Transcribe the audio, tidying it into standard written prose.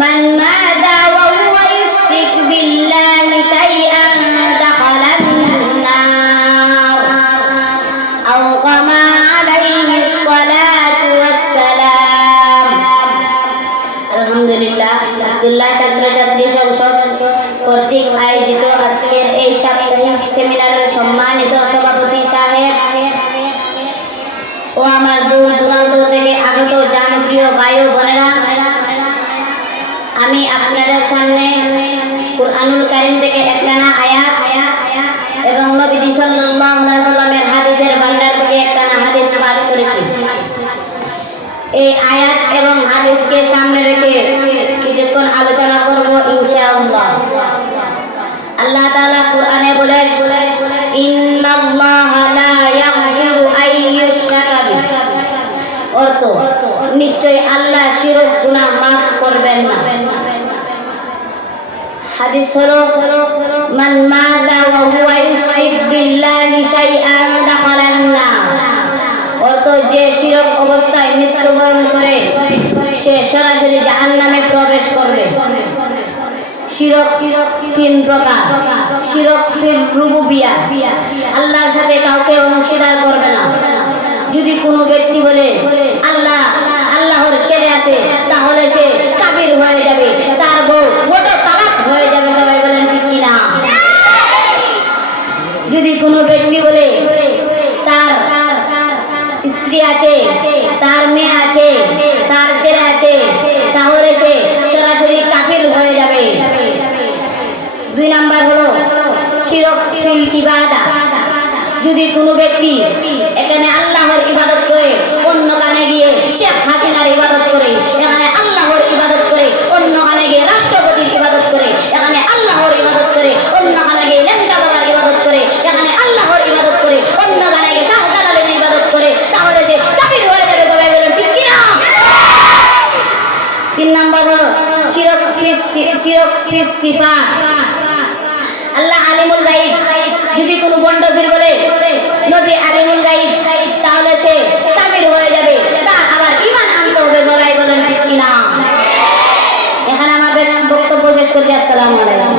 মান মাতা ওয়া হুয়া ইউশরিক বিল্লাহি শাইআন দাখালান নার আও কামা আলাইহিস সালাতু ওয়াস সালাম। আলহামদুলিল্লাহ, আব্দুল্লাহ ছাত্রছাত্রী সংসদ কর্তৃক আয়োজিত আজকের এই সাপ্তাহিক সেমিনারের সম্মানিত সভাপতি সাহেব ও আমার দূর দূরান্ত থেকে আগত জানপ্রিয় ভাই ও বোনেরা, আমি আপনাদের সামনে কুরআনুল কারীম থেকে একখানা আয়াত এবং নবীজি সাল্লাল্লাহু আলাইহি ওয়াসাল্লামের হাদিসের ভান্ডার থেকে একখানা হাদিস পাঠ করেছি। এই আয়াত এবং হাদিসকে সামনে রেখে কিছুক্ষণ আলোচনা করব ইনশাআল্লাহ। আল্লাহ তাআলা কুরআনে বলেন, ইন্নাল্লাহা লা ইয়াগফিরু আন ইউশরাকা বিহি, অর্থ নিশ্চয় আল্লাহ শিরক গুনাহ মাফ করবেন না। হাদিস হলো, মান মাতা ওয়া হুয়া ইউশরিক বিল্লাহি শাইআন দাখালান নার, অর্থ যে শিরক অবস্থায় মৃত্যুবরণ করে সে সরাসরি জাহান্নামে প্রবেশ করবে। শিরক তিন প্রকার। শিরক ফিল রুবুবিয়া, আল্লাহর সাথে কাউকে অংশীদার করবে না। যদি কোনো ব্যক্তি বলে আল্লাহর ছেলে আছে, তাহলে সে কাফির হয়ে যাবে, তার বউ তালাক হয়ে যাবে। সবাই বলেন ঠিক কিনা? যদি কোনো ব্যক্তি বলে তার স্ত্রী আছে, তার মেয়ে আছে, তার ছেলে আছে, তাহলে সে সরাসরি কাফির হয়ে যাবে। 2 নাম্বার হলো শিরক ফিল ইবাদা। যদি কোনো ব্যক্তি এখানে আল্লাহর ইবাদত করে, অন্য কানে গিয়ে শেখ হাসিনার ইবাদত করে, এখানে আল্লাহর ইবাদত করে, অন্য কানে গিয়ে রাষ্ট্রপতির ইবাদত করে, এখানে আল্লাহর ইবাদত করে, অন্য কানে গিয়ে লেংটা বাবার ইবাদত করে, এখানে আল্লাহর ইবাদত করে, অন্য কানে গিয়ে শাহজালালের ইবাদত করে, তাহলে সে কাফির হয়ে যাবে। সবাই বলেন ঠিক কিনা? 3 নাম্বার হলো শিরক ফিস সিফাত। আল্লাহ আলিমুল গায়ব। যদি কোনো বন্ডফির বলে নবী আলিমুল গায়ব, তাহলে সে কাফির হয়ে যাবে, তার আবার ঈমান আনতে হবে। সবাই বলেন ঠিক কিনা? এখানে আমার বক্তব্য শেষ করতে। আসসালামু আলাইকুম।